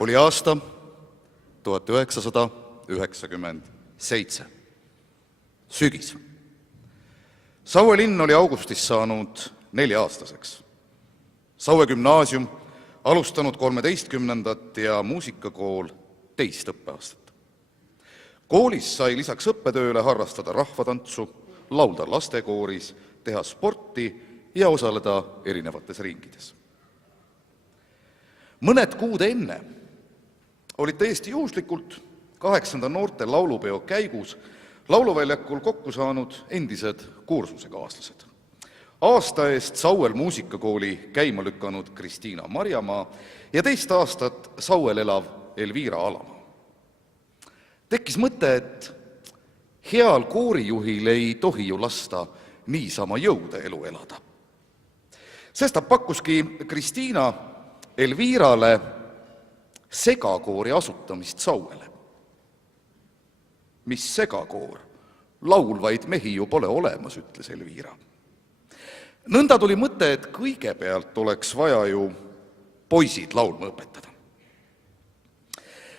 Oli aasta 1997. Sügis. Saue linn oli augustis saanud 4-aastaseks. Saue gümnaasium alustanud 13. ja muusikakool 2. õppeaastat. Koolis sai lisaks õppetööle harrastada rahvatantsu, laulda lastekooris, teha sporti ja osaleda erinevates ringides. Mõned kuud enne olid täiesti juhuslikult 8. noorte laulupeo käigus lauluväljakul kokku saanud endised kursusekaaslased. Aasta eest Sauel muusikakooli käima lükanud Kristiina Marjamaa ja 2 aastat Sauel elav Elvira Alamaa. Tekkis mõte, et heal koorijuhil ei tohi ju lasta niisama jõude elu elada. Sestap pakkuski Kristiina Elvirale segakoori asutamist Sauele. Mis segakoor? Laulvaid mehi ju pole olemas, ütles Elvira. Nõnda tuli mõte, et kõigepealt oleks vaja ju poisid laulma õpetada.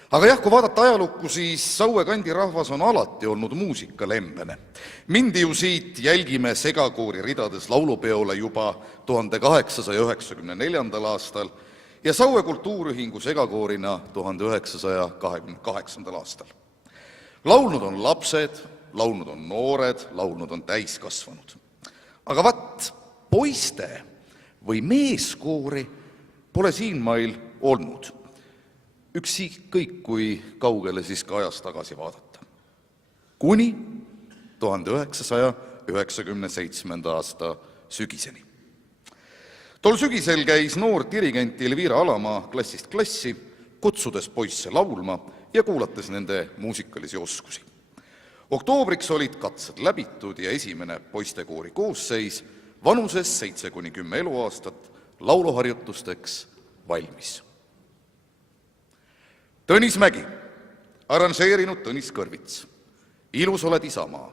Aga jah, kui vaadata ajalukku, siis Saue kandi rahvas on alati olnud muusikalembene. Mindi ju siit jälgime segakoori ridades laulupeole juba 1894. aastal ja Saue kultuuriühingu segakoorina 1928. aastal. Laulnud on lapsed, laulnud on noored, laulnud on täiskasvanud. Aga vat, poiste või meeskoori pole siinmail olnud. Ükskõik kui kaugele siis ka ajas tagasi vaadata. Kuni 1997. aasta sügiseni. Tol sügisel käis noor dirigent Elvira Alamaa klassist klassi, kutsudes poisse laulma ja kuulates nende muusikalisi oskusi. Oktoobriks olid katsed läbitud ja esimene poistekoori koosseis vanuses 7–10 eluaastat lauluharjutusteks valmis. Tõnis Mägi, arranžeerinud Tõnis Kõrvits. Ilus oled isamaa.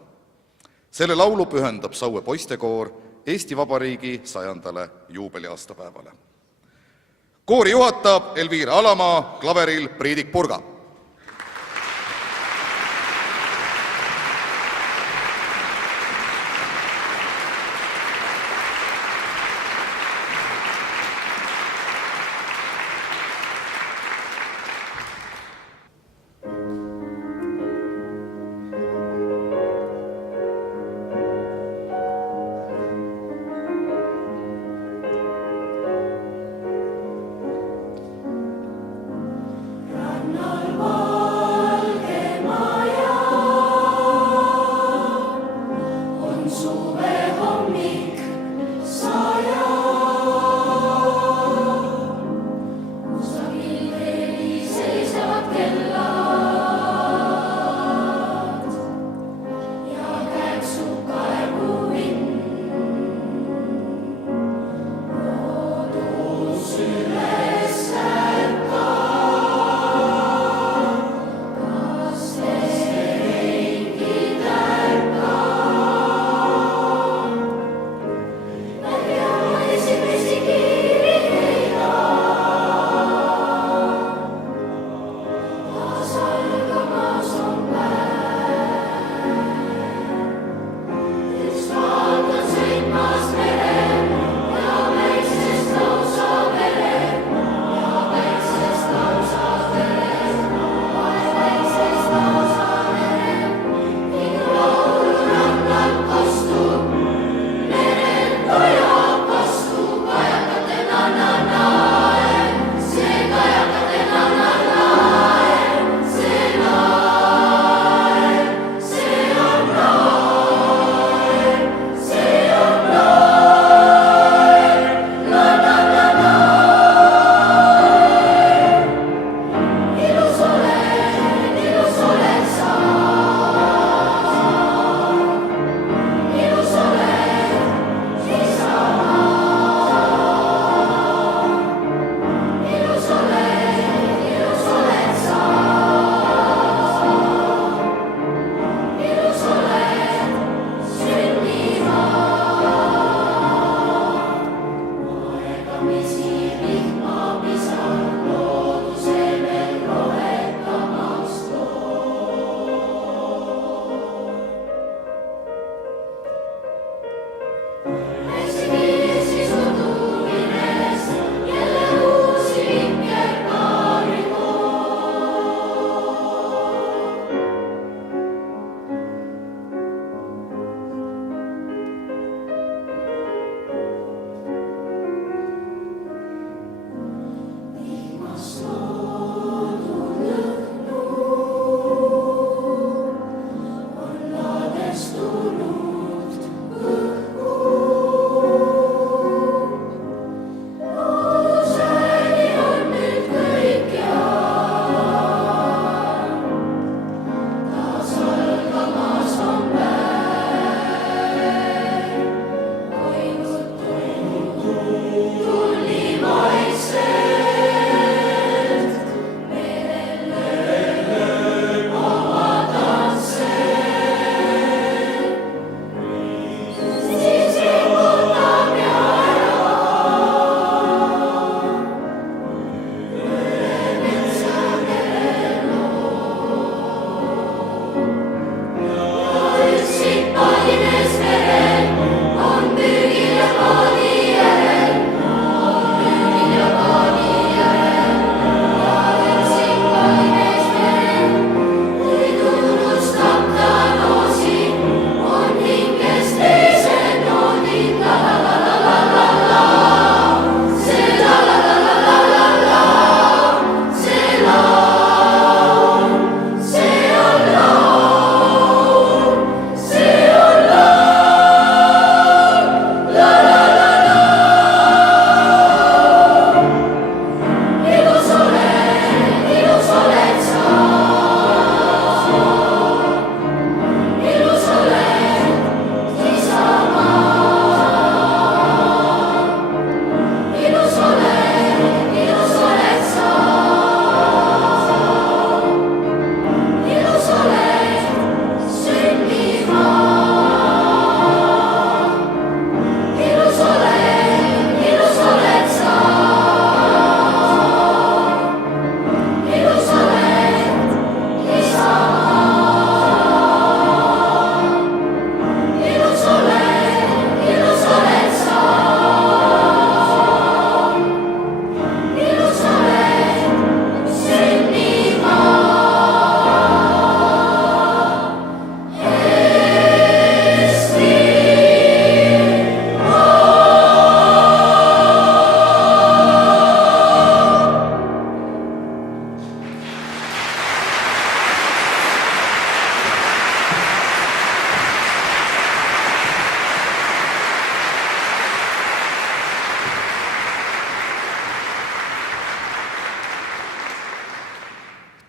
Selle laulu pühendab Saue poistekoor Eesti Vabariigi 100. juubeliaastapäevale. Koori juhatab Elvira Alamaa, klaveril Priidik Purga. No.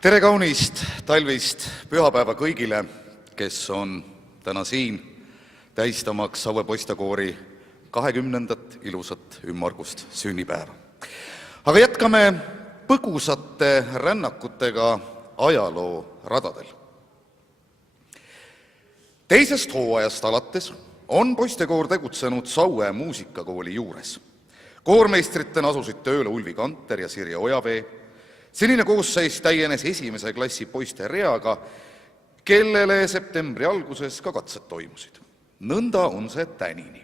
Tere kaunist talvist pühapäeva kõigile, kes on täna siin tähistamaks Saue poistekoori 20. ilusat ümmargust sünnipäeva. Aga jätkame põgusate rännakutega ajaloo radadel. Teisest hooajast alates on poistekoor tegutsenud Saue muusikakooli juures. Koormeistritena asusid tööle Ulvi Kanter ja Sirje Ojavee. Senine koosseis täienes esimese klassi poiste reaga, kellele septembri alguses ka katsed toimusid. Nõnda on see tänini.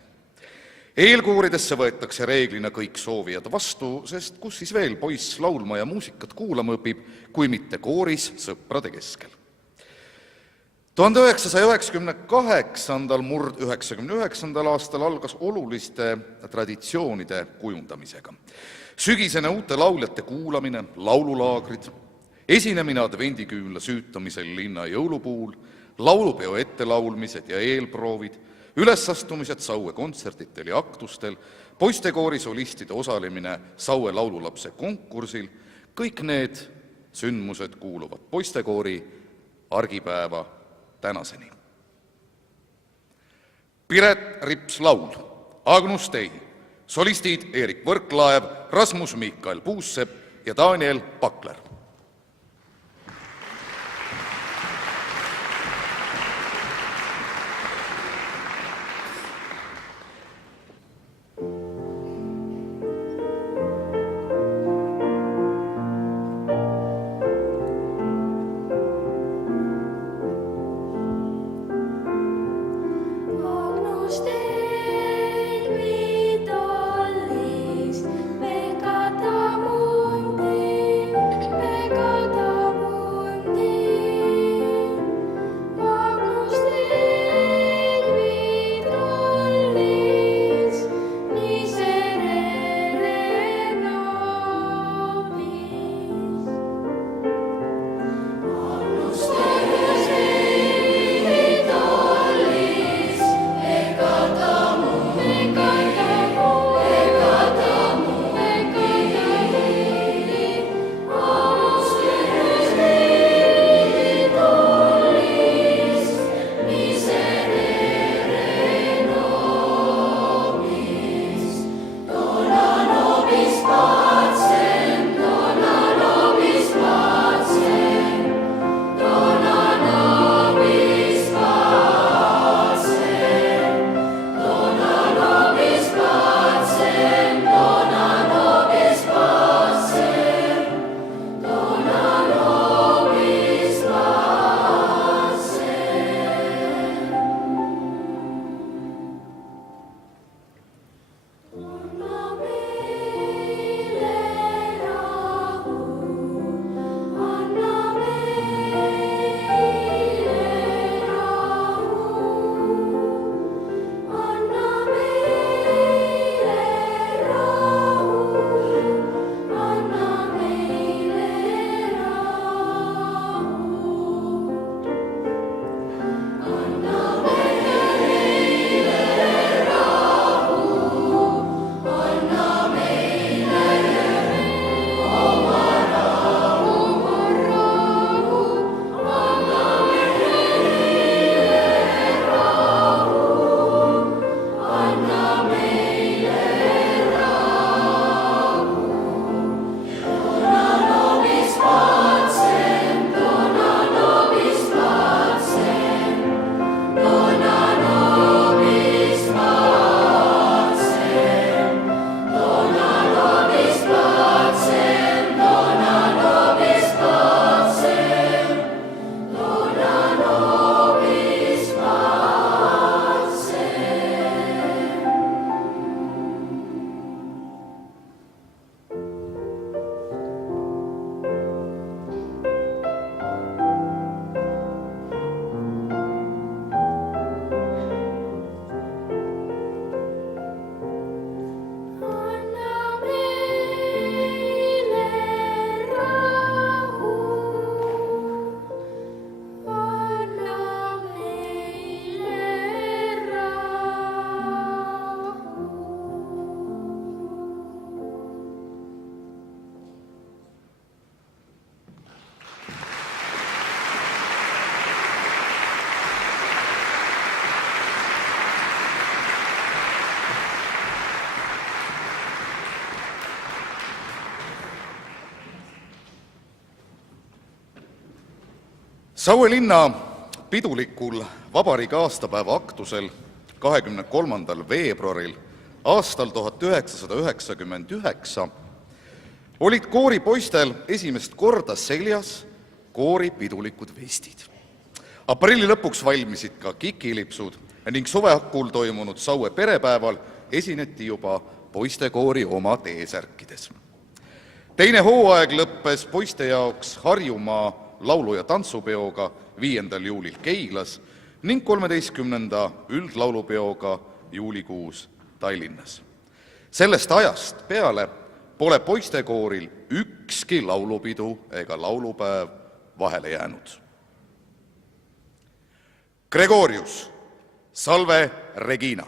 Eelkooridesse võetakse reeglina kõik soovijad vastu, sest kus siis veel poiss laulma ja muusikat kuulama õpib, kui mitte kooris sõprade keskel. 1998. aastal algas oluliste traditsioonide kujundamisega. Sügisene uute lauljate kuulamine, laululaagrid, esinemine advendiküünla süütamisel linna jõulupuul, laulupeo ettelaulmised ja eelproovid, ülesastumised Saue kontsertitel ja aktustel, poistekoori solistide osalemine Saue laululapse konkursil, kõik need sündmused kuuluvad poistekoori argipäeva tänaseni. Piret Rips laul, Agnus Dei, solistid Erik Võrklaev, Rasmus Mikael Puussepp ja Daniel Pakler. Be Saue linna pidulikul vabariigi aastapäeva aktusel 23. veebruaril aastal 1999 olid kooripoistel esimest korda seljas kooripidulikud vestid. Aprilli lõpuks valmisid ka kikilipsud ning suvehakul toimunud Saue perepäeval esineti juba poistekoori oma T-särkides. Teine hooaeg lõppes poiste jaoks Harjumaa laulu- ja tantsupeoga 5. juulil Keilas ning 13. üldlaulupeoga juulikuus Tallinnas. Sellest ajast peale pole poistekooril ükski laulupidu ega laulupäev vahele jäänud. Gregorius, Salve Regina.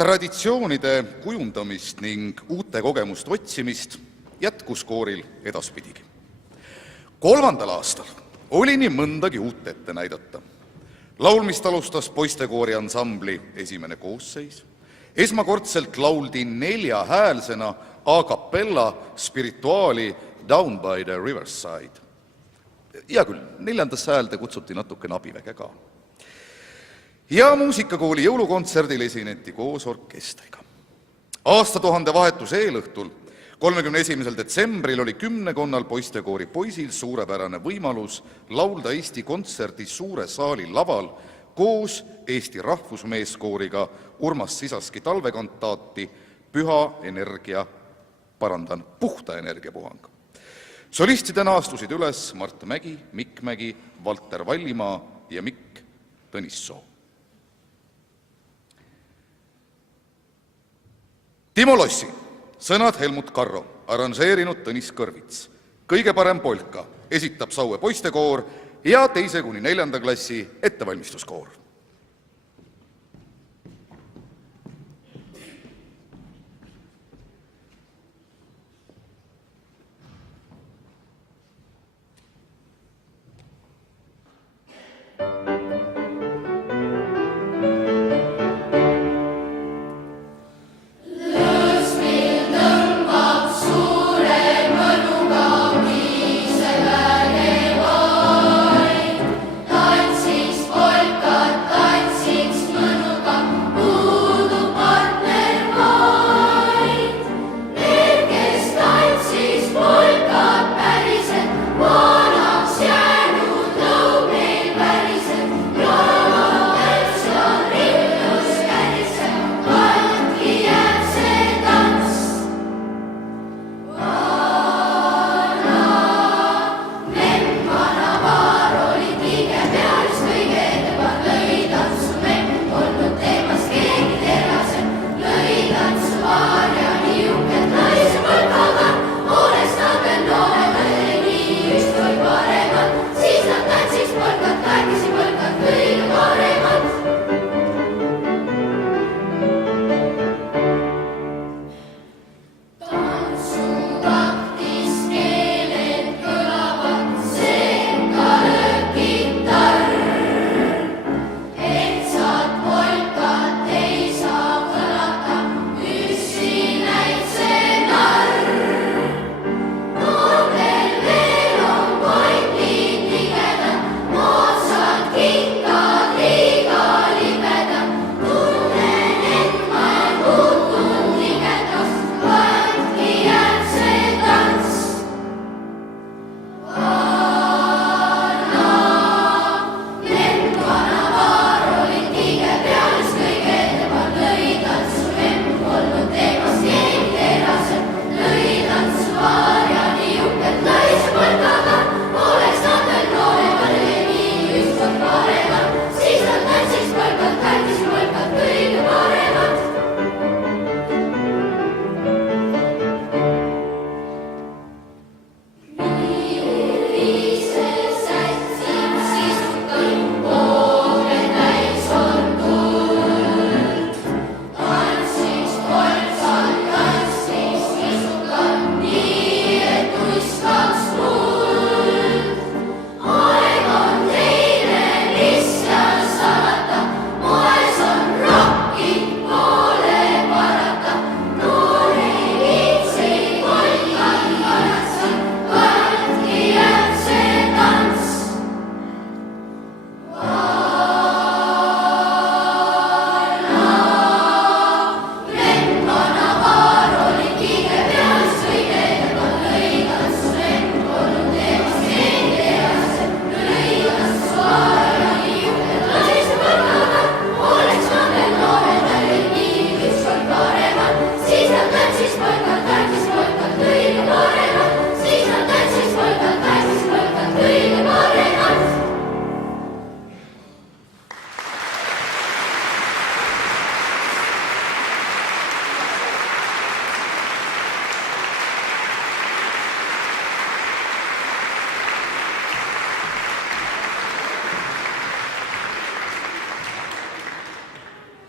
Traditsioonide kujundamist ning uute kogemuste otsimist jätkus kooril edaspidigi. 3. aastal oli nii mõndagi uut ette näidata. Laulmist alustas poistekoori ansambli esimene koosseis. Esmakordselt lauldi 4-häälsena a cappella spirituaali Down by the Riverside. Hea küll, 4. häälde kutsuti natukene abiväge ka. Ja muusikakooli jõulukontserdil esineti koos orkestriga. Aastatuhande vahetuse eelõhtul, 31. detsembril oli 10 poistekoori poisil suurepärane võimalus laulda Eesti Kontserdi suure saali laval koos Eesti rahvusmeeskooriga Urmas Sisaski talvekantaati puhta energia puhang. Solistidena astusid üles Mart Mägi, Mikk Mägi, Valter Vallimaa ja Mikk Tõnissoo. Timo Lossi, sõnad Helmut Karro, arranžeerinud Tõnis Kõrvits. Kõige parem polka esitab Saue poistekoor ja 2.–4. klassi ettevalmistuskoor. God.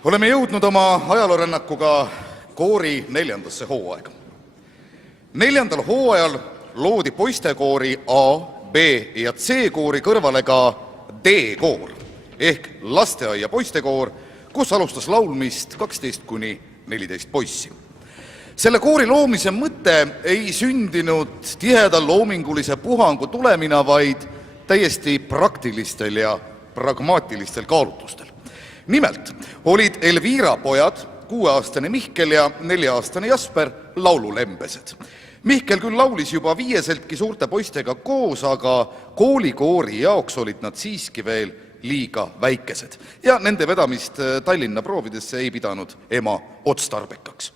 Oleme jõudnud oma ajaloorännakuga koori 4. hooaega. 4. hooajal loodi poistekoori A, B ja C koori kõrvale ka D-koor ehk lasteaia poistekoor, kus alustas laulmist 12–14 poissi. Selle koori loomise mõte ei sündinud tihedal loomingulise puhangu tulemina, vaid täiesti praktilistel ja pragmaatilistel kaalutlustel. Nimelt olid Elvira pojad, 6-aastane Mihkel ja 4-aastane Jasper, laululembesed. Mihkel küll laulis juba 5-seltki suurte poistega koos, aga koolikoori jaoks olid nad siiski veel liiga väikesed ja nende vedamist Tallinna proovidesse ei pidanud ema otstarbekaks.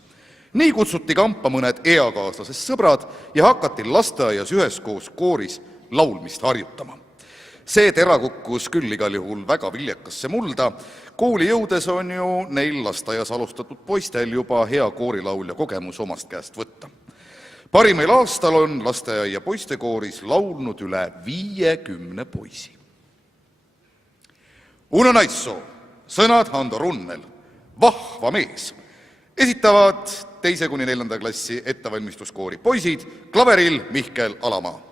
Nii kutsuti kampa mõned eakaaslasest sõbrad ja hakati lasteaias üheskoos kooris laulmist harjutama. See tera kukkus küll igal juhul väga viljakasse mulda. Kooli jõudes on ju neil lasteaias alustatud poistel juba hea koorilaulja kogemus omast käest võtta. Parimail aastal on lasteaia poistekooris laulnud üle 50 poisi. Uno Naissoo, sõnad Hando Runnel, vahva mees, esitavad 2.–4. klassi ettevalmistuskoori poisid, klaveril Mihkel Alamaa.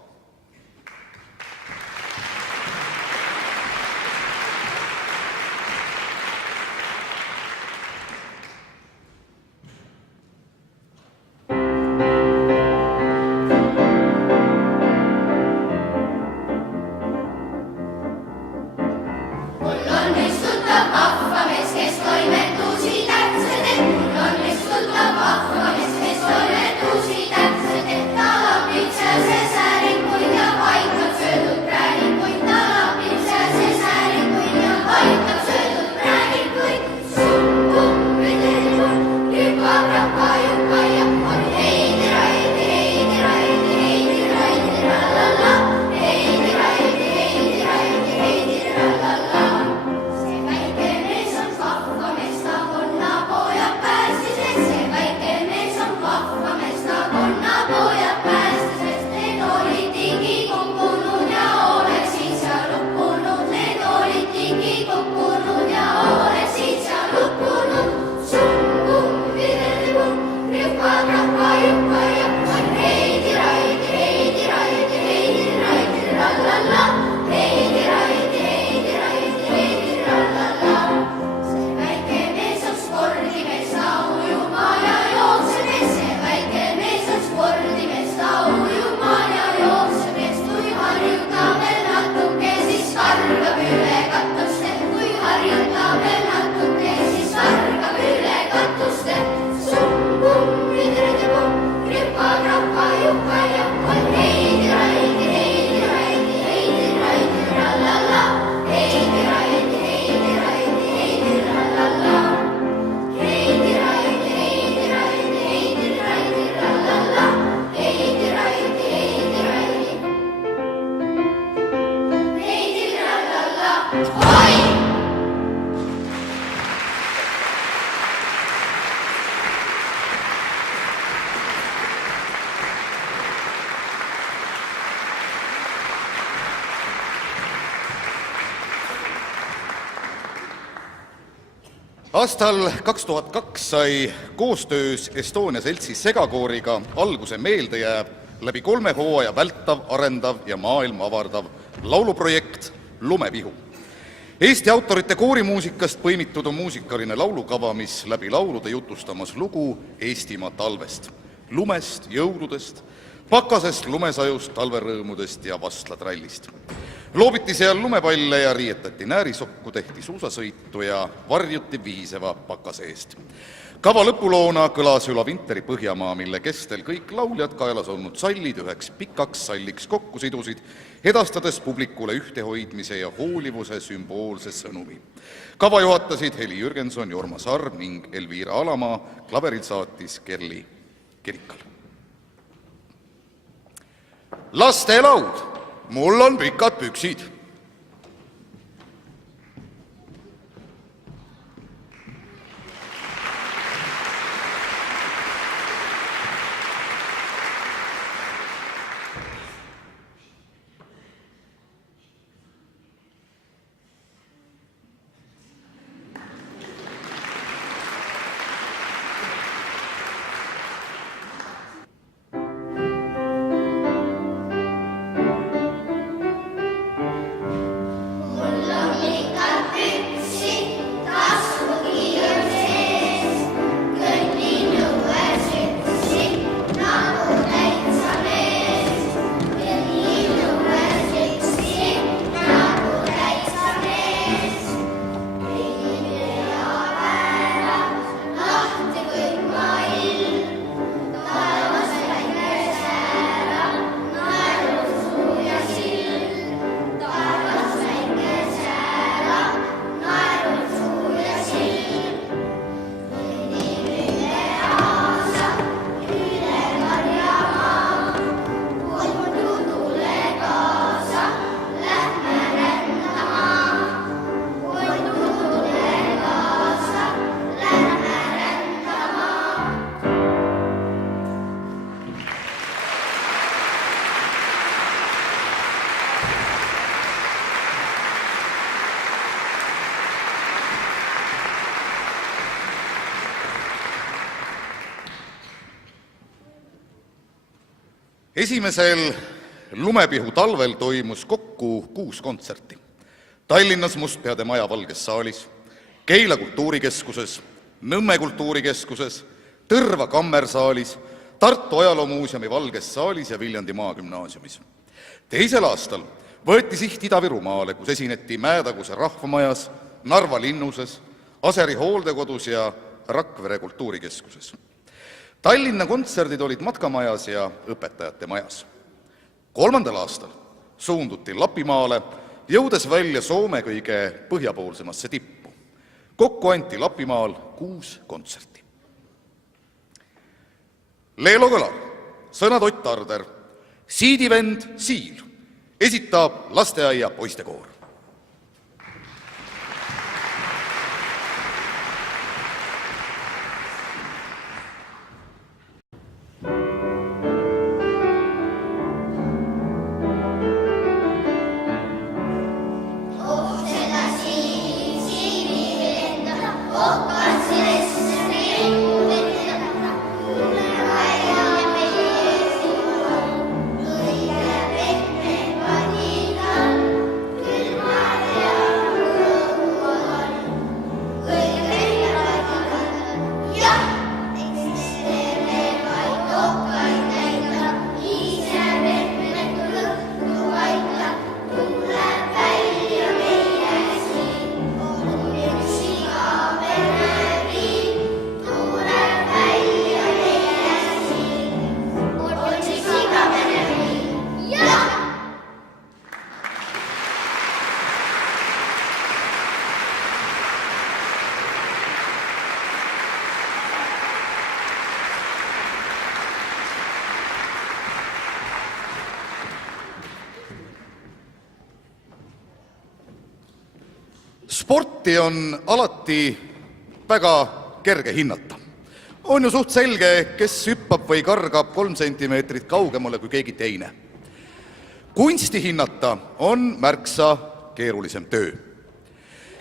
Aastal 2002 sai koostöös Estonia seltsi segakooriga alguse meelde jääb läbi 3 hooaja vältav, arendav ja maailma avardav lauluprojekt Lumevihu. Eesti autorite koorimuusikast põimitud on muusikaline laulukava, mis läbi laulude jutustamas lugu Eestimaa talvest, lumest, jõuludest, pakasest, lumesajust, talverõõmudest ja vastlatrallist. Loobiti seal lumepalle ja riietati näärisokku, tehti suusasõitu ja varjuti vihiseva pakase eest. Kava lõpuloona kõlas Ülo Vinteri Põhjamaa, mille kestel kõik lauljad kaelas olnud sallid üheks pikaks salliks kokku sidusid, edastades publikule ühtehoidmise ja hoolivuse sümboolse sõnumi. Kava juhatasid Heli Jürgenson, Jorma Sarv ning Elvira Alamaa, klaveril saatis Kerli Kirikal. Lastelaud, mul on pikad püksid. Esimesel lumepihu talvel toimus kokku 6 kontserti. Tallinnas Mustpeade maja Valges saalis, Keila kultuurikeskuses, Nõmme kultuurikeskuses, Tõrva kammersaalis, Tartu ajaloomuuseumi Valges saalis ja Viljandi maagümnaasiumis. Teisel aastal võeti siht Ida-Virumaale, kus esineti Mäetaguse rahvamajas, Narva linnuses, Aseri hooldekodus ja Rakvere kultuurikeskuses. Tallinna kontserdid olid Matkamajas ja Õpetajate majas. 3. aastal suunduti Lapimaale, jõudes välja Soome kõige põhjapoolsemasse tippu. Kokku anti Lapimaal 6 kontserti. Leelo kõlar, sõnad Ott Arder, Siidivend Siil esitab lasteaia poistekoor. Sporti on alati väga kerge hinnata. On ju suht selge, kes hüppab või kargab 3 sentimeetrit kaugemale kui keegi teine. Kunsti hinnata on märksa keerulisem töö.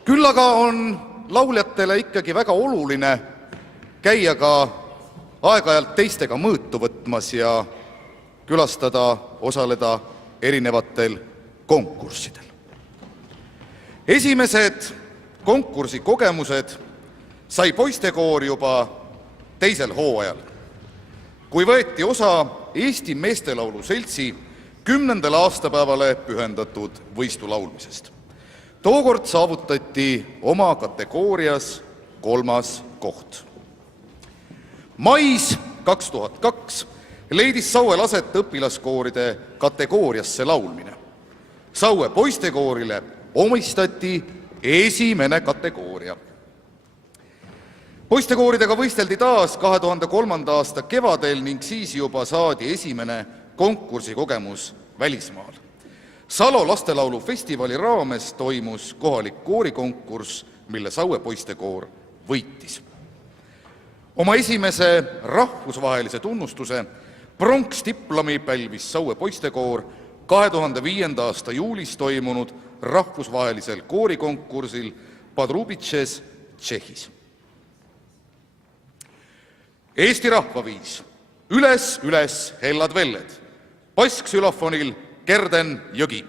Küll aga on lauljatele ikkagi väga oluline käia ka aeg-ajalt teistega mõõtu võtmas ja külastada, osaleda erinevatel konkurssidel. Esimesed konkursi kogemused sai poistekoor juba 2. hooajal, kui võeti osa Eesti Meestelaulu Seltsi 10. aastapäevale pühendatud võistu laulmisest. Tookord saavutati oma kategoorias 3. koht. Mais 2002 leidis Sauel aset õpilaskooride kategooriasse laulmine. Saue poistekoorile omistati esimene kategooria. Poistekooridega võisteldi taas 2003. aasta kevadel ning siis juba saadi esimene konkursikogemus välismaal. Salo lastelaulufestivali raames toimus kohalik koorikonkurss, mille Saue poistekoor võitis. Oma esimese rahvusvahelise tunnustuse pronksdiplomi pälvis Saue poistekoor 2005. aasta juulis toimunud rahvusvahelisel koorikonkursil Padrubices Tšehhis. Eesti rahvaviis Üles, üles, hellad velled, basksülofonil Kerden Jõgi.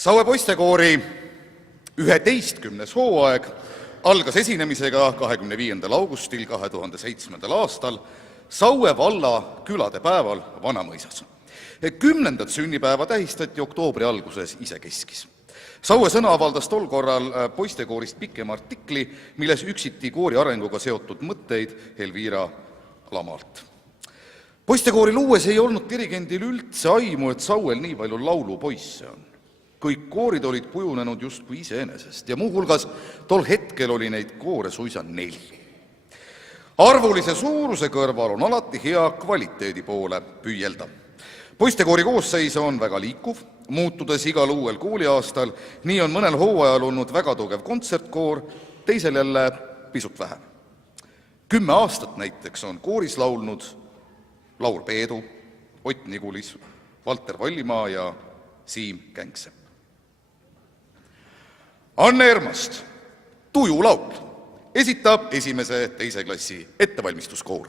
Saue poistekoori 11. hooaeg algas esinemisega 25. augustil 2007. aastal Saue valla küladepäeval Vanamõisas. 10. sünnipäeva tähistati oktoobri alguses isekeskis. Saue sõna avaldas tol korral poistekoorist pikema artikli, milles üksiti koori arenguga seotud mõtteid Elvira Alamaalt. Poistekoori luues ei olnud dirigendil üldse aimu, et Sauel nii palju laulupoisse on. Kõik koorid olid kujunenud justkui iseenesest ja muuhulgas tol hetkel oli neid koore suisa 4. Arvulise suuruse kõrval on alati hea kvaliteedi poole püüelda. Poistekoori koosseis on väga liikuv, muutudes igal uuel kooliaastal, nii on mõnel hooajal olnud väga tugev kontsertkoor, teisel jälle pisut vähem. 10 aastat näiteks on kooris laulnud Laur Peedu, Ott Nigulis, Valter Vallimaa ja Siim Kängsepp. Anne Ermast, Tuju laul, esitab 1.–2. klassi ettevalmistuskoor.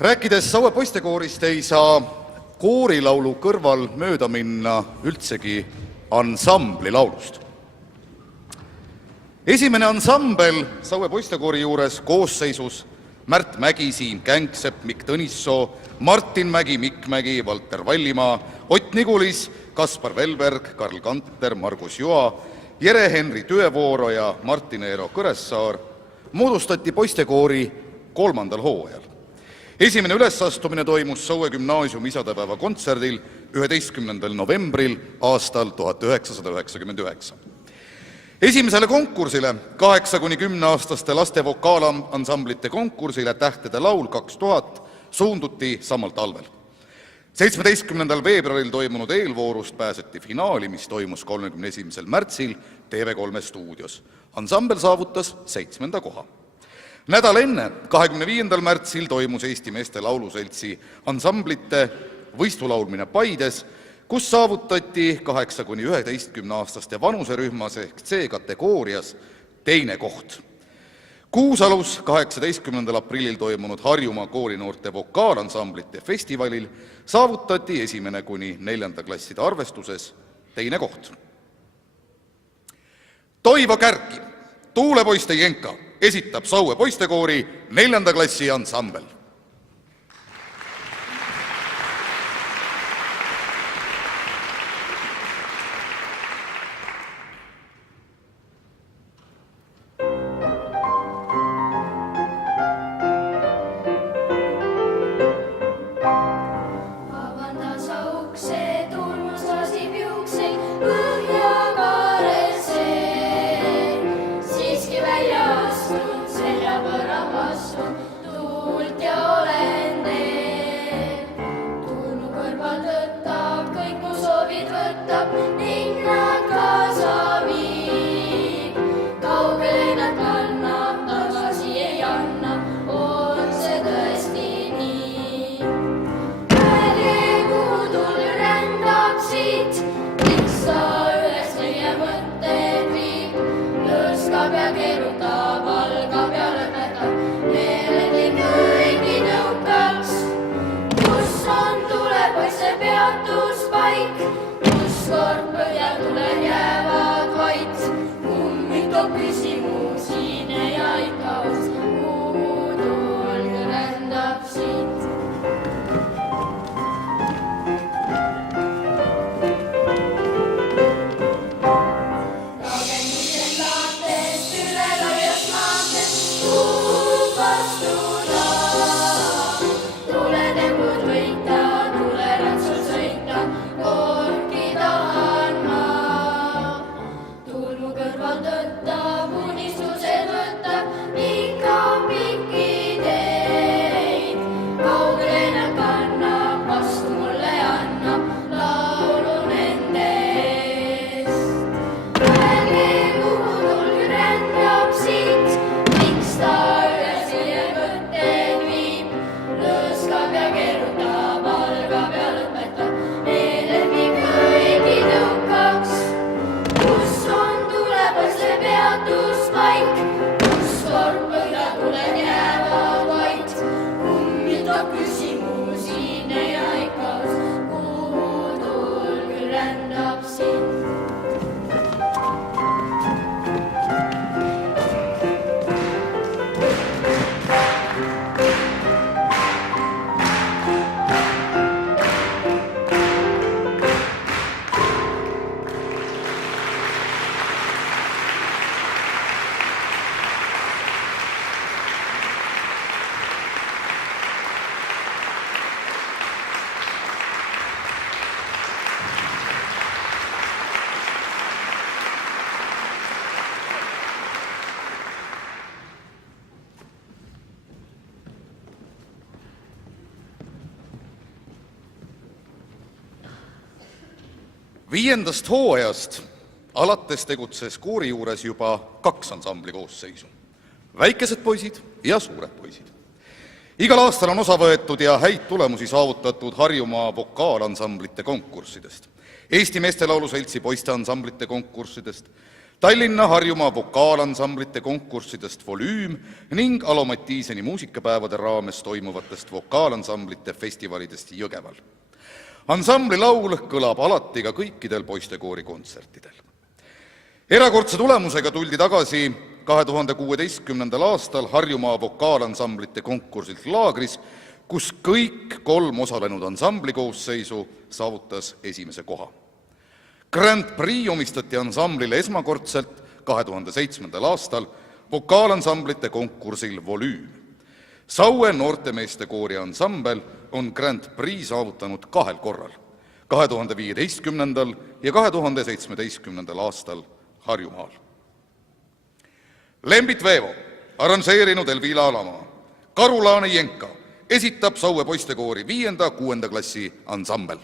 Rääkides Saue poistekoorist ei saa koorilaulu kõrval mööda minna üldsegi ansambli laulust. Esimene ansambel Saue poistekoori juures koosseisus Märt Mägi, Siim Kängsepp, Mikk Tõnissoo, Martin Mägi, Mikk Mägi, Valter Vallimaa, Ott Nigulis, Kaspar Velberg, Karl Kanter, Margus Joa, Jere-Henri Tüevooro ja Martin Eero Kõressaar moodustati poistekoori 3. hooajal. Esimene ülesastumine toimus Saue gümnaasiumi isadepäeva kontserdil 11. novembril aastal 1999. Esimesele konkursile, 8–10-aastaste laste vokaalansamblite konkursile Tähtede laul 2000 suunduti samal talvel. 17. veebruaril toimunud eelvoorust pääseti finaali, mis toimus 31. märtsil TV3 stuudios. Ansambel saavutas 7. koha. Nädal enne, 25. märtsil toimus Eesti Meeste Lauluseltsi ansamblite võistulaulmine Paides, kus saavutati 8–11-aastaste vanuserühmas ehk C-kategoorias 2. koht. Kuusalus 18. aprillil toimunud Harjumaa koolinoorte vokaalansamblite festivalil saavutati 1.–4. klasside arvestuses 2. koht. Toivo Kärki, Tuulepoiste Jenka esitab Saue poistekoori 4. klassi ansambel. Avandas ukse, tulmas keerutab, algab ja lõpetab meeledi kõigi nõukaks. Kus on tulepoisse peatuspaik, kus kord põhjatuled jäävad vait. Ummik toob küsimusi ja ikka ots, kuhu tulg rändab siit. Viiendast hooajast alates tegutses koori juures juba 2 ansambli koosseisu. Väikesed poisid ja suured poisid. Igal aastal on osa võetud ja häid tulemusi saavutatud Harjumaa vokaalansamblite konkurssidest, Eesti Meestelaulu Seltsi poisteansamblite konkurssidest, Tallinna Harjumaa vokaalansamblite konkurssidest Volüüm ning Alo Mattiiseni muusikapäevade raames toimuvatest vokaalansamblite festivalidest Jõgeval. Ansambli laul kõlab alati ka kõikidel poistekoori kontsertidel. Erakordse tulemusega tuldi tagasi 2016. aastal Harjumaa vokaalansamblite konkursilt Laagris, kus kõik 3 osalenud ansambli koosseisu saavutas esimese koha. Grand Prix omistati ansamblile esmakordselt 2007. aastal vokaalansamblite konkursil Volüüm. Saue noortemeeste koori ansambel on Grand Prix saavutanud 2 korral, 2015. ja 2017. aastal Harjumaal. Lembit Veevo, arranžeerinud Elvila Alamaa, Karulaane Jenka esitab Saue poistekoori 5.–6. klassi ansambel.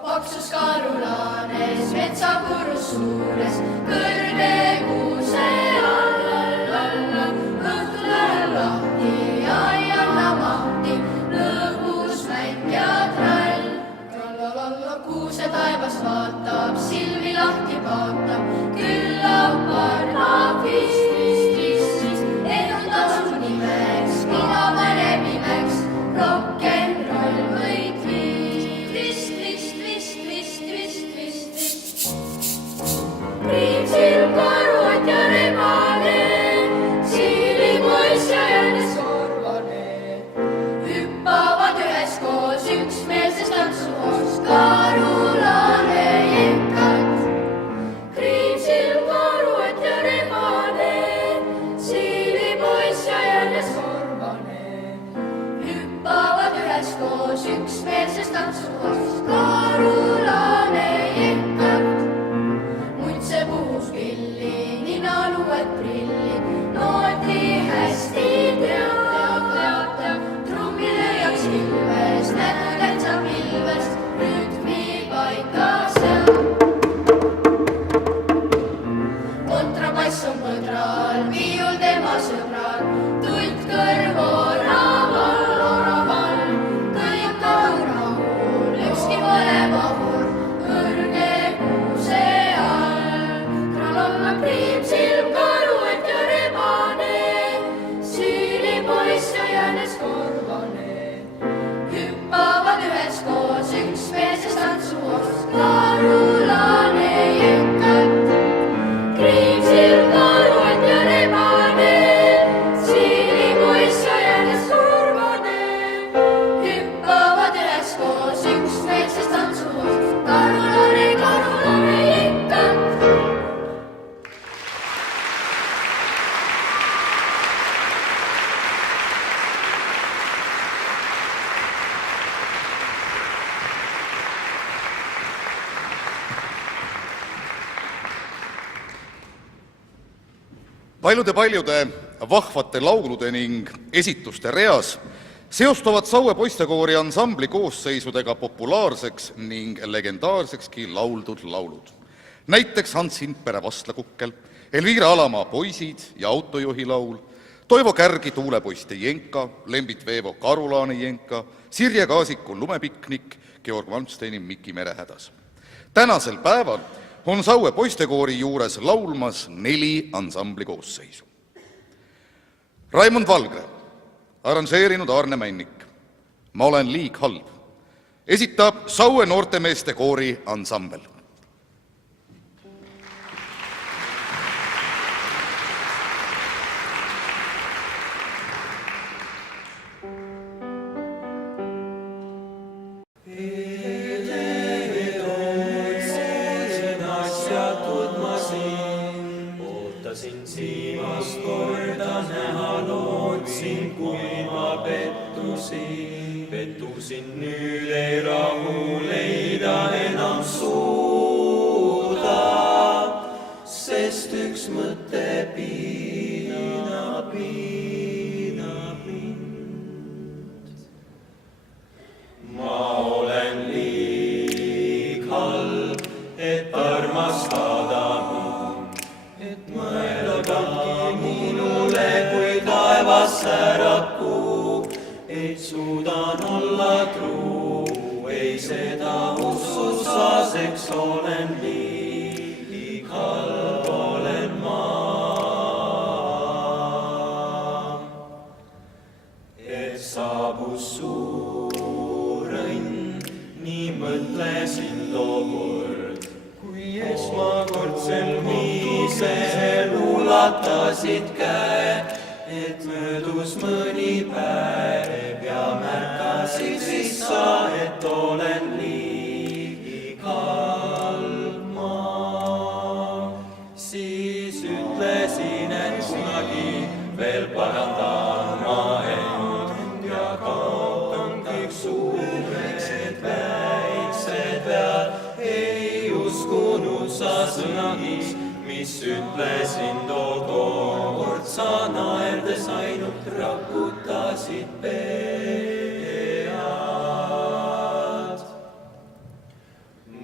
Paksus karulaanes, metsapurus suures, kõrge kuuse alla, õhtul läheb lahti ja ei anna mahti, lõbus mäng ja trall. Trallalalla, kuuse taevas vaatab, silmi lahti paatab, küllap arvab vist, elu tasu nimeks, mina paneb imeks, rock'n'roll või twist. Priitsil karuot ja rebane, siilipoiss ja jäänes korvane. Hüppavad üheskoos üksmeelses tantsuhoos karulane jenkat. Priitsil karuot ja rebane, siilipoiss ja jäänes korvane. Hüppavad üheskoos üksmeelses tantsuhoos karulane jenkat. Se puhus pilli, nina luued prillid, nooti hästi teab, trummile jaks ilves, nägu täitsa pilvest, üksmeelsest tantsuvost. Karulane, karulane ikka. Paljude vahvate laulude ning esituste reas seostuvad Saue poistekoori ansambli koosseisudega populaarseks ning legendaarsekski lauldud laulud. Näiteks Hans Hindpere Vastlakukkel, Elvira Alamaa Poisid ja autojuhi laul, Toivo Kärgi Tuulepoiste Jenka, Lembit Veevo Karulaane Jenka, Sirje Kaasiku Lumepiknik, Georg Malmsteini Miki Merehädas. Tänasel päeval on Saue poistekoori juures laulmas 4 ansambli koosseisu. Raimond Valgre, arranžeerinud Arne Männik, Ma olen liig halb, esitab Saue noortemeeste koori ansambel. Siimast korda näha lootsin, kui ma pettusin, nüüd ei rahu leida enam suuda, sest üks mõte piinab mind. Ma olen liig halb, et armastada mind, et mõeldagi minule, kui taevas särab kuu, et suudan olla truu, ei seda ussu sa, seks olen liig halb, olen ma. Et saabus suur õnn, nii mõtlesin tookord, kui esmakordsel viisel ulatasid käe, et möödus mõni päev ja märkasid siis sa, et olen liig halb ma. Siis ütlesin, et kunagi veel parandan ma end ja kaotan kõik suured väiksed vead. Ei uskunud sa sõnadis, mis ütlesin tookord, sa naerdes ainult raputasid pead.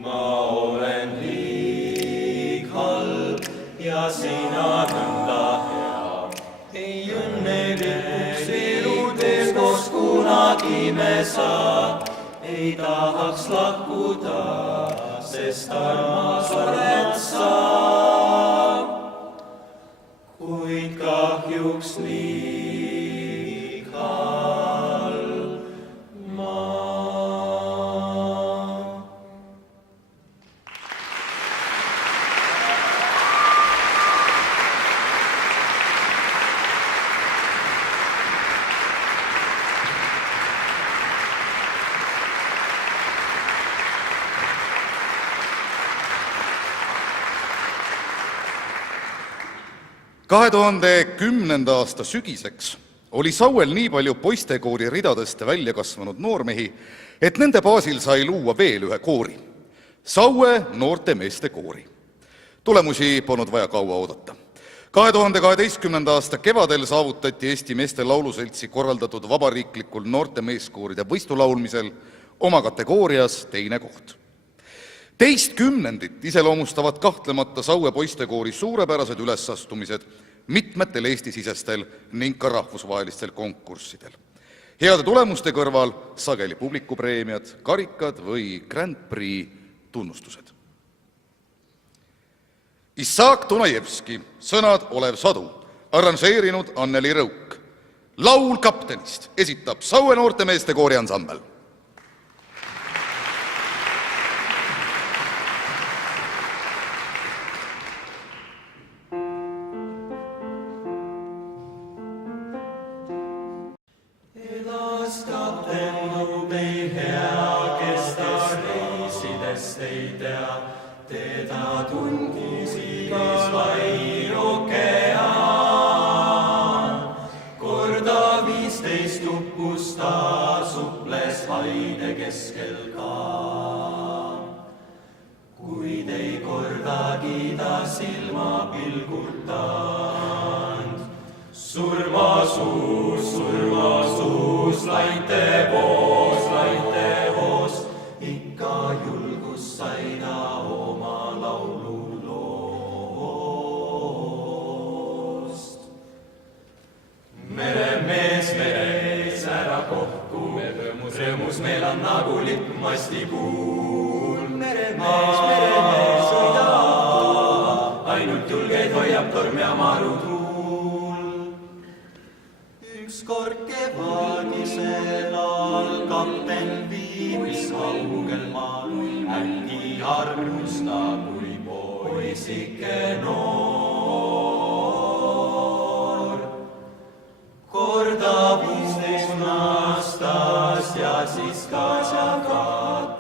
Ma olen liig halb ja sina nõnda hea, ei õnnelikuks eluteel koos kunagi me saa, ei tahaks lakkuda, sest armas oled sa. Kuid kahjuks liig halb ma. Kahe 2010. aasta sügiseks oli Sauel nii palju poistekoori ridadest välja kasvanud noormehi, et nende baasil sai luua veel ühe koori, Saue noortemeeste koori. Tulemusi polnud vaja kaua oodata. 2012. aasta kevadel saavutati Eesti Meeste Lauluseltsi korraldatud vabariiklikul noortemeeskooride võistulaulmisel oma kategoorias 2. koht. Teist kümnendit iseloomustavad kahtlemata Saue poistekoori suurepärased ülesastumised mitmetel Eesti-sisestel ning ka rahvusvahelistel konkurssidel. Heade tulemuste kõrval sageli publikupreemiad, karikad või Grand Prix tunnustused. Issaak Dunajevski, sõnad Olev Sadu, arranžeerinud Anneli Rõuk. Laul kaptenist esitab Saue noortemeeste koori ansambel. Elas kapten lub ei hea, kes ta kes ei tea, teda tundis igas lai okeaan. Korda 15 uppus ta suples laine keskel ka. Kuid ei kordagi ta silma pilgutanud. Surmasuus, lainte voos, ikka julgus sai ta oma laululoost. Meremees, ära kohku, rõõmus meil on nagu lipp mastipuul. Meremees, sõida, ainult julgeid hoiab torm ja marutuul. Ükskord kevadisel all kapten viibis kaugel maal, äkki armus ta kui poisike noor. Korda 15 naastas ja siis katas.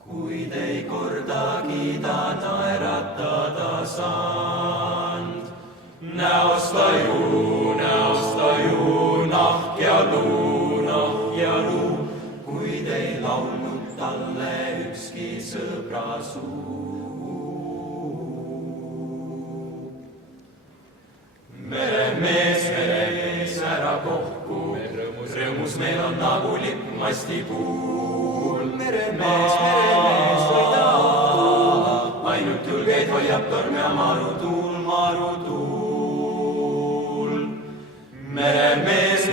Kuid ei kordagi ta naeratada saanud. Näost ta ju nahk ja luu, kuid ei laulnud talle ükski sõbra suu. Meremees, ära kohku, rõõmus meil on nagu lipp mastipuul. Meremees, sõida, ainult julgeid hoiab torm ja marutuul. Meremees,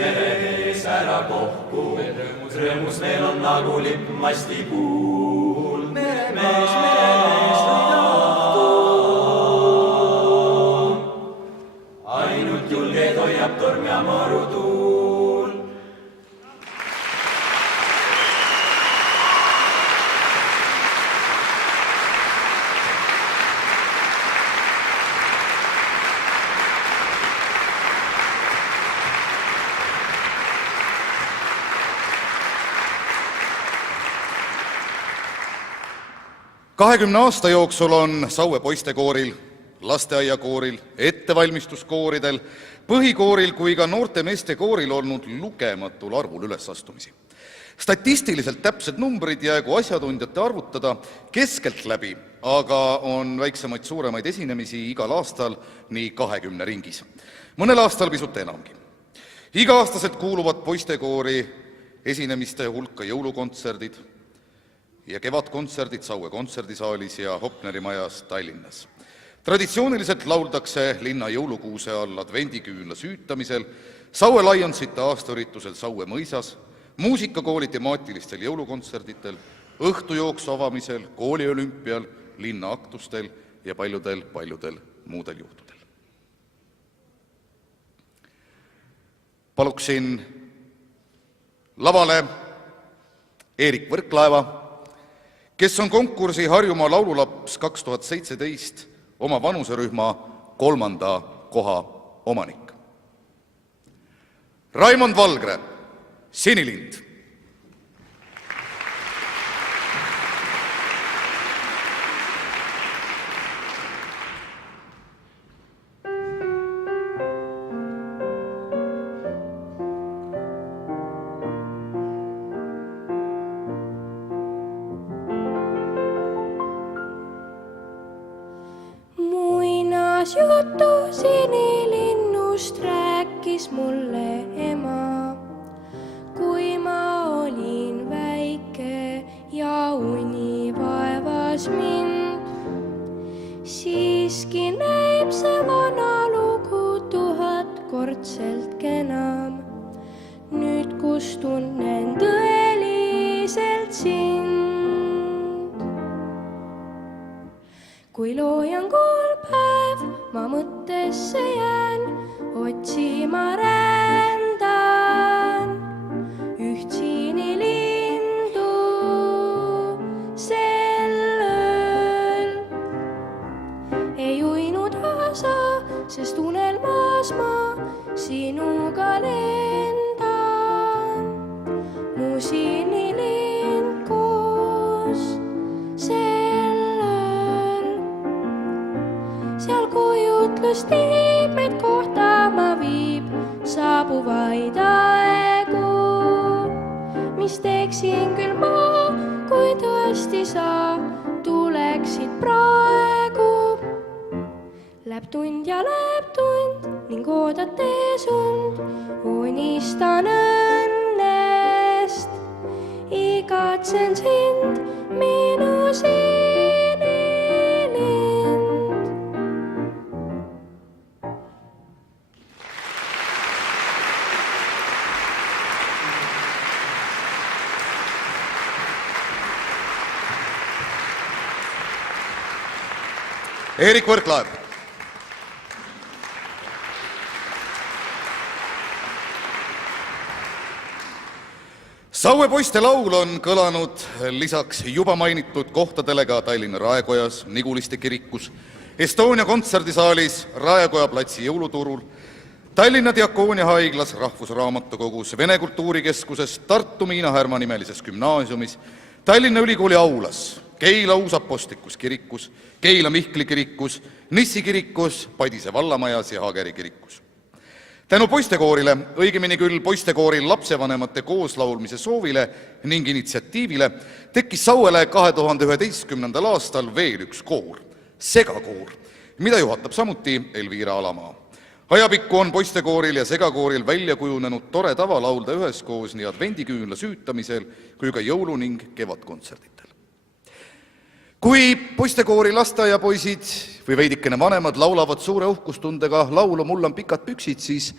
ära kohku, rõõmus meil on nagu lipp mastipuul. Meremees, sõida, ainult julgeid hoiab torm ja marutuul. Kahekümne aasta jooksul on Saue poistekooril, lasteaiakooril, ettevalmistuskooridel, põhikooril kui ka noorte meeste kooril olnud lugematul arvul ülesastumisi. Statistiliselt täpsed numbrid jäägu asjatundjate arvutada keskeltläbi, aga on väiksemaid suuremaid esinemisi igal aastal nii 20 ringis. Mõnel aastal pisut enamgi. Iga-aastaselt kuuluvad poistekoori esinemiste hulka jõulukontserdid ja kevadkontserdid Saue kontserdisaalis ja Hopneri majas Tallinnas. Traditsiooniliselt lauldakse linna jõulukuuse all advendiküünla süütamisel, Saue Lionsite aastaüritusel Saue mõisas, muusikakooli temaatilistel jõulukontserditel, õhtujooksu avamisel, kooliolümpial, linna aktustel ja paljudel muudel juhtudel. Paluksin lavale Eerik Võrklaeva, kes on konkursi Harjumaa laululaps 2017 oma vanuserühma 3. koha omanik. Raimond Valgre, Sinilind. Juttu sinilinnust rääkis mulle ema, kui ma olin väike ja uni vaevas mind. Siiski näib see vana lugu 1000-kordselt kenam, nüüd kus tunnen tõeliselt sind. Kui loojan kuulpäev, ma mõttesse jään, otsima rändan üht sinilindu sel ööl. Ei uinud asa, sest unelmas ma sinuga lendan. Mu sinilind kus tiib meid kohtama viib, saabuvaid aegu. Mis teeksin küll ma, kui tõesti sa tuleksid praegu. Läheb tund ja läheb tund ning oodates und, unistan õnnest. Igatsen sind, minu sinilind. Eerik Võrklaev. Saue poiste laul on kõlanud lisaks juba mainitud kohtadele ka Tallinna Raekojas, Niguliste kirikus, Estonia kontserdisaalis, Raekoja platsi jõuluturul, Tallinna Diakoonia haiglas, Rahvusraamatukogus, Vene Kultuurikeskuses, Tartu Miina Härma nimelises gümnaasiumis, Tallinna Ülikooli aulas, Keila Uusapostlikus kirikus, Keila Mihkli kirikus, Nissi kirikus, Padise vallamajas ja Hageri kirikus. Tänu poistekoorile, õigemini küll poistekoori lapsevanemate kooslaulmise soovile ning initsiatiivile, tekkis Sauele 2011. aastal veel üks koor, segakoor, mida juhatab samuti Elvira Alamaa. Ajapikku on poistekooril ja segakooril välja kujunenud tore tava laulda üheskoos nii advendiküünla süütamisel kui ka jõulu- ning kevadkontserditel. Kui poistekoori lasteaiapoisid või veidikene vanemad laulavad suure uhkustundega laulu Mul on pikad püksid, siis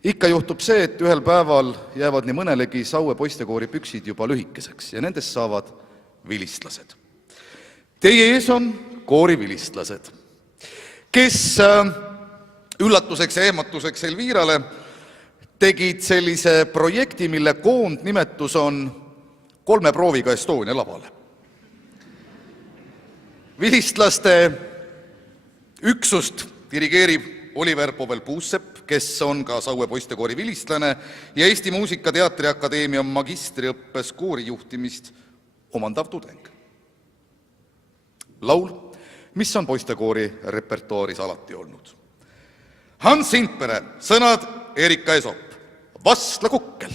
ikka juhtub see, et ühel päeval jäävad nii mõnelegi Saue poistekoori püksid juba lühikeseks ja nendest saavad vilistlased. Teie ees on koorivilistlased, kes üllatuseks ja ehmatuseks Elvirale tegid sellise projekti, mille koondnimetus on 3 prooviga Estonia lavale. Vilistlaste üksust dirigeerib Oliver Povel-Puusepp, kes on ka Saue poistekoori vilistlane ja Eesti Muusikateatri Akadeemia magistriõppes koorijuhtimist omandav tudeng. Laul, mis on poistekoori repertuaaris alati olnud. Hans Sindpere, sõnad Erika Esop, Vastla kukkel.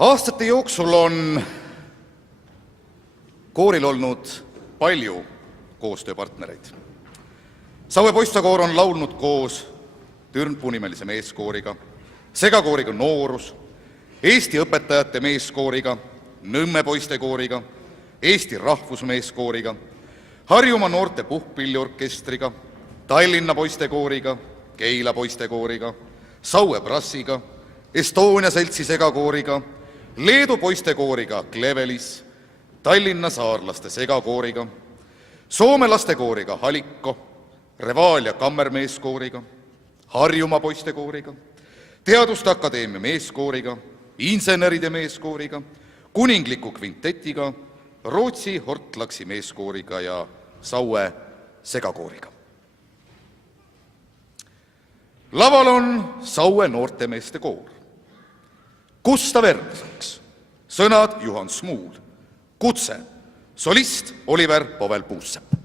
Aastate jooksul on kooril olnud palju koostööpartnereid. Saue poistekoor on laulnud koos Türnpuu nimelise meeskooriga, segakooriga Noorus, Eesti õpetajate meeskooriga, Nõmme poistekooriga, Eesti rahvusmeeskooriga, Harjumaa noorte puhkpilliorkestriga, Tallinna poistekooriga, Keila poistekooriga, Saue brassiga, Estonia seltsi segakooriga, Leedu poistekooriga Klevelis, Tallinna saarlaste segakooriga, Soome lastekooriga Halikko, Revalia kammermeeskooriga, Harjumaa poistekooriga, Teaduste Akadeemia meeskooriga, inseneride meeskooriga, kuningliku kvintetiga, Rootsi Hortlaksi meeskooriga ja Saue segakooriga. Laval on Saue noortemeeste koor. Gustav Ernesaks, sõnad Juhan Smuul, kutse, solist Oliver Povel-Puussepp.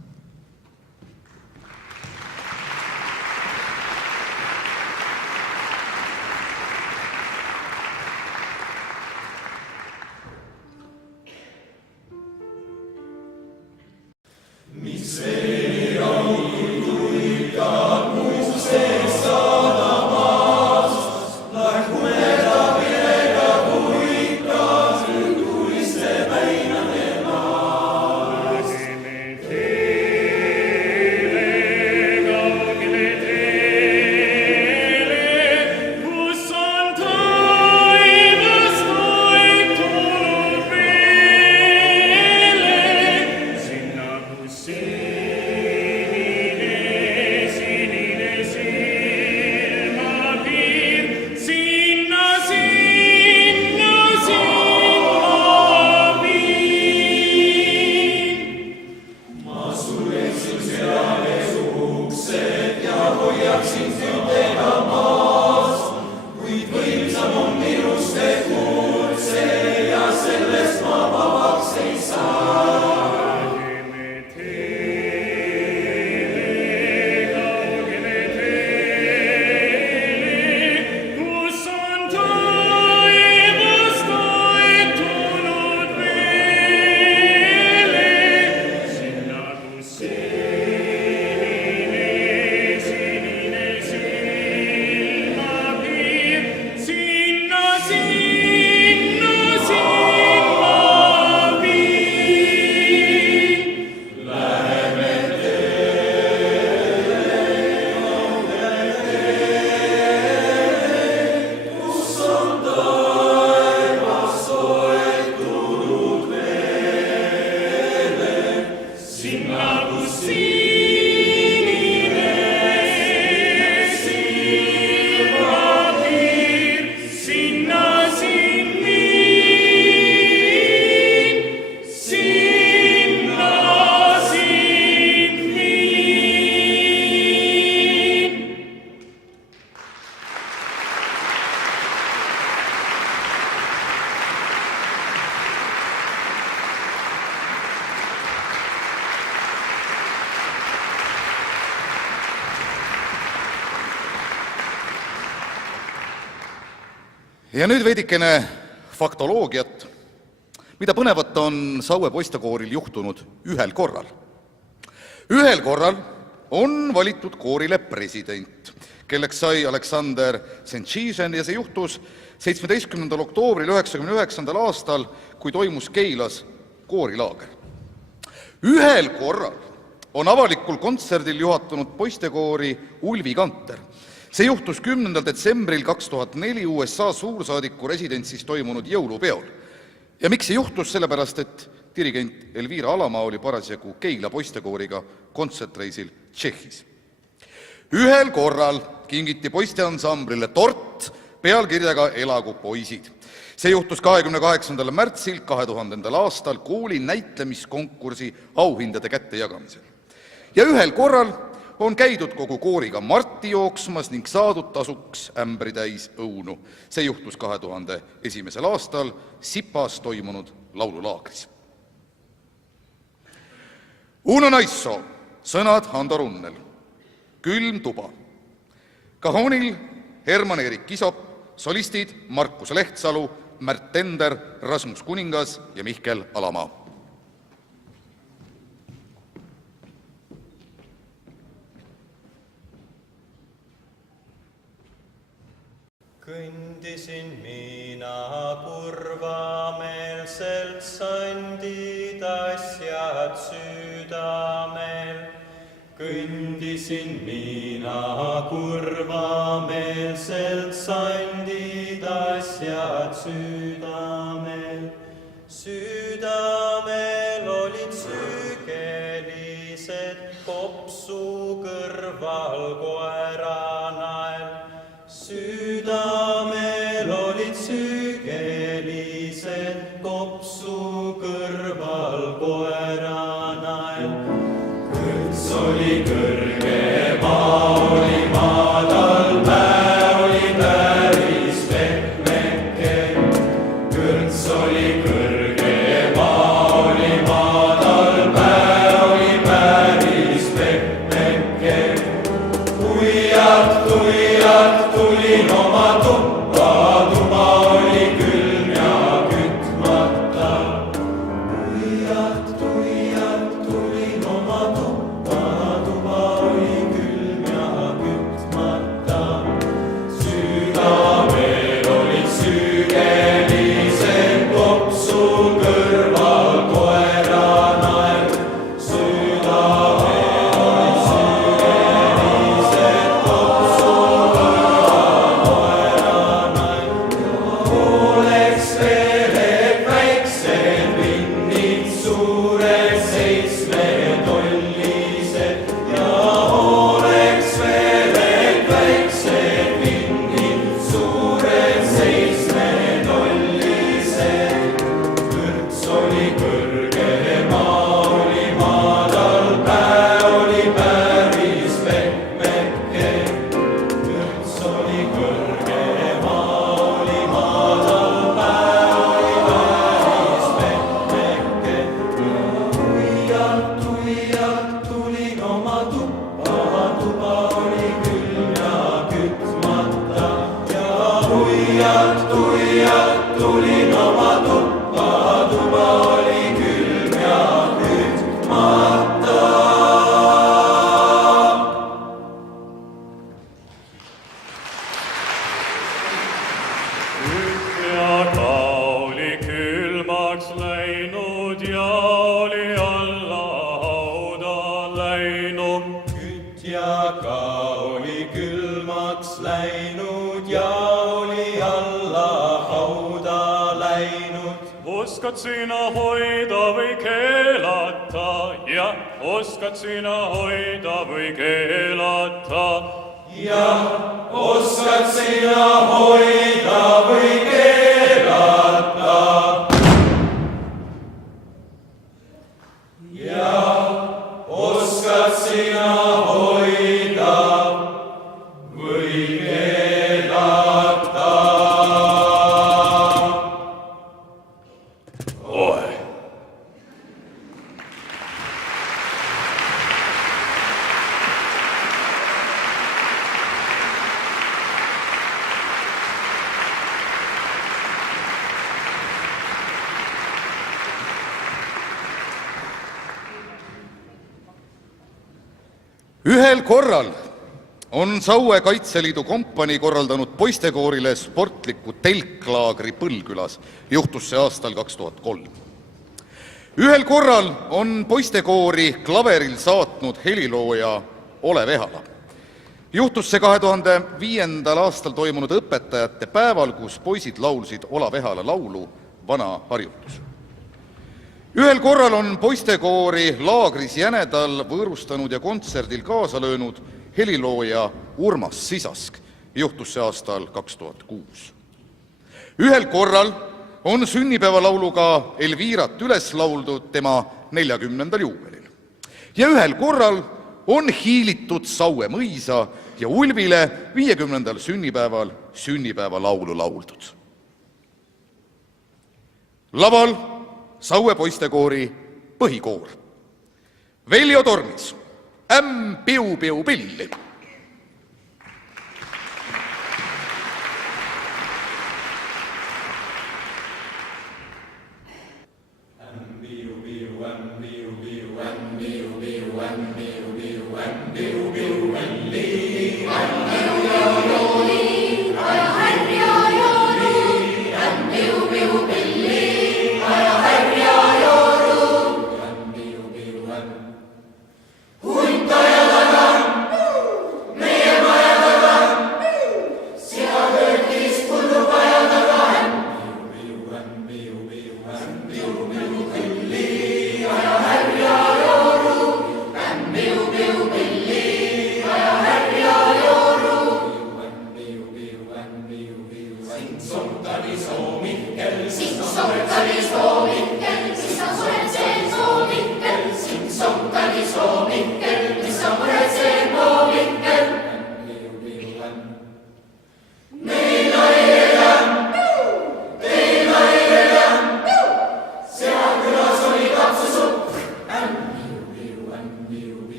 Ja nüüd veidikene faktoloogiat, mida põnevat on Saue poistekooril juhtunud ühel korral. Ühel korral on valitud koorile president, kelleks sai Aleksander Sentšižen ja see juhtus 17. oktoobril 1999. aastal, kui toimus Keilas koorilaager. Ühel korral on avalikul kontserdil juhatunud poistekoori Ulvi Kanter. See juhtus 10. detsembril 2004 USA suursaadiku residentsis toimunud jõulupeol. Ja miks see juhtus? Sellepärast, et dirigent Elvira Alamaa oli parasjagu Keila poistekooriga kontsertreisil Tšehhis. Ühel korral kingiti poisteansamblile tort pealkirjaga Elagu poisid. See juhtus 28. märtsil 2000. aastal kooli näitlemiskonkursi auhindade kättejagamisel. Ja ühel korral on käidud kogu kooriga Marti jooksmas ning saadud tasuks ämbritäis õunu. See juhtus 2001. aastal Sipas toimunud laululaagris. Uno Naissoo, sõnad Hando Runnel, Külm tuba. Kahonil Herman-Erik Kisop, solistid Markus Lehtsalu, Märt Tender, Rasmus Kuningas ja Mihkel Alamaa. kurvameelselt sandid asjad südamel. Kõndisin mina kurvameelselt sandid asjad südamel. Südamel olid sügelised kopsu kõrval koeranael. Südamel olid sügelised kopsu kõrval koeranael. Kõrts oli kõrge, maa oli madal, pää oli päris pehmeke. Kõrts oli kõrge, maa oli madal, pää oli päris pehmeke. Tuijad tulin oma tuppa, tuba oli külm ja kütmata. Tuijad tulin oma tuppa, tuba oli külm ja kütmata. Südamel olid sügelised kopsu kõrval koeranael. Südamel olid sügelised kopsu kõrval koeranael. Oleks veel, et väiksed pinnid suured seitsmetollised. Ja oleks veel, et väiksed pinnid suured seitsmetollised. Kõrts oli kõrge, maa oli madal, pää oli päris pehmeke. Kõrts oli kõrge, maa oli madal, pää oli päris pehmeke. Tuijad tulin oma tuppa, tuba oli külm ja kütmata. Ja tuijad tulin oma tuppa, tuba oli külm ja kütmata. Tühjaga oli külmaks läinud ja oli alla hauda läinud. Kütjaga oli külmaks läinud ja oli alla hauda läinud. Oskad sina hoida või keelata? Jah, oskad sina hoida või keelata? Jah, oskad sina hoida või keelata? Jah, oskad sina hoida või keelata? Oi. Ühel korral on Saue Kaitseliidu kompanii korraldanud poistekoorile sportliku telklaagri Põlkülas. Juhtus see aastal 2003. Ühel korral on poistekoori klaveril saatnud helilooja Olev Ehala. Juhtus see 2005. aastal toimunud õpetajate päeval, kus poisid laulsid Olav Ehala laulu Vana harjutus. Ühel korral on poistekoori laagris Jänedal võõrustanud ja kontserdil kaasa löönud helilooja Urmas Sisask. Juhtus see aastal 2006. Ühel korral on sünnipäevalauluga Elvirat üles lauldud tema 40. juubelil. Ja ühel korral on hiilitud Saue mõisa ja Ulvile 50. sünnipäeval sünnipäevalaulu lauldud. Laval Saue poistekoori põhikoor. Veljo Tormis, ämm piu piu pilli. Härja jooli,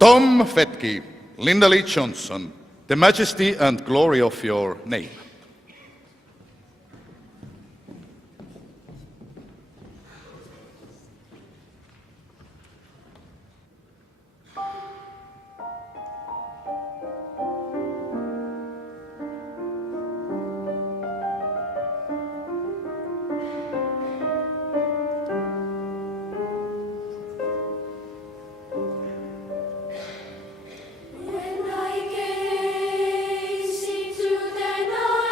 Tom Fetke, Linda Lee Johnson, the majesty and glory of your name. When I gaze into the night,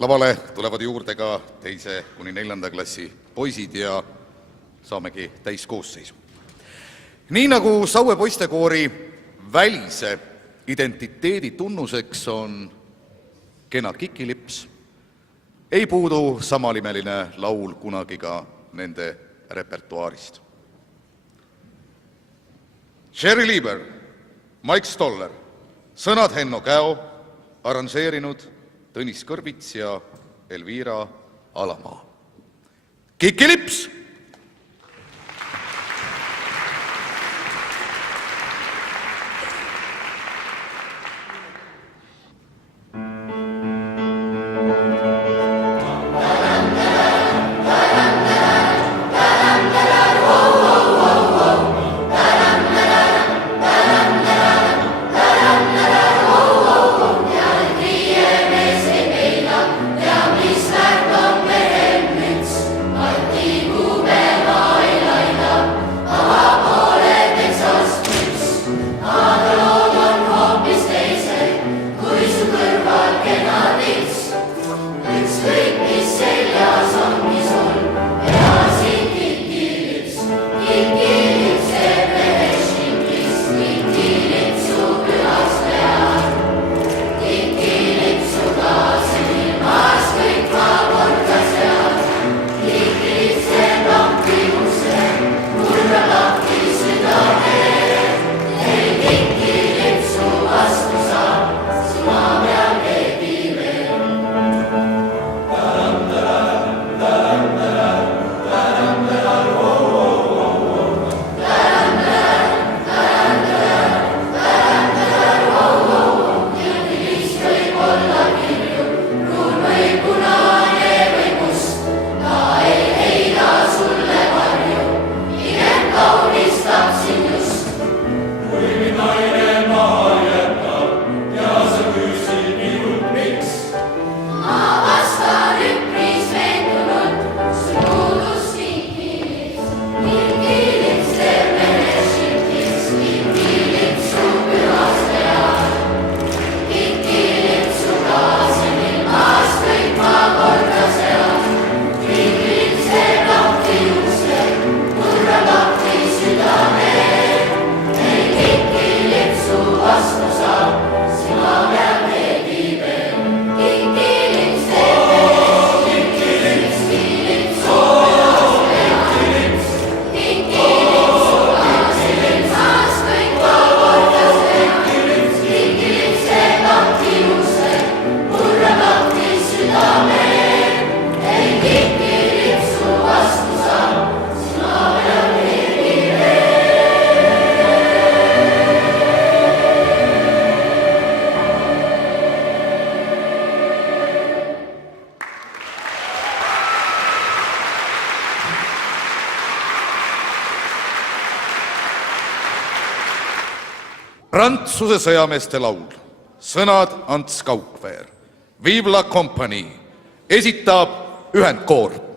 Lavale tulevad juurde ka 2. kuni 4. klassi poisid ja saamegi täiskoosseisu. Nii nagu Saue poistekoori välise identiteedi tunnuseks on kena kikilips, ei puudu samalimeline laul kunagi ka nende repertuaarist. Sherry Lieber, Mike Stoller, sõnad Henno Käo, arranžeerinud Tõnis Kõrvits ja Elvira Alamaa. Kikilips! Prantsuse sõjameeste laul, sõnad Ants Kaukveer, Vive la Compagnie, esitab ühendkoor.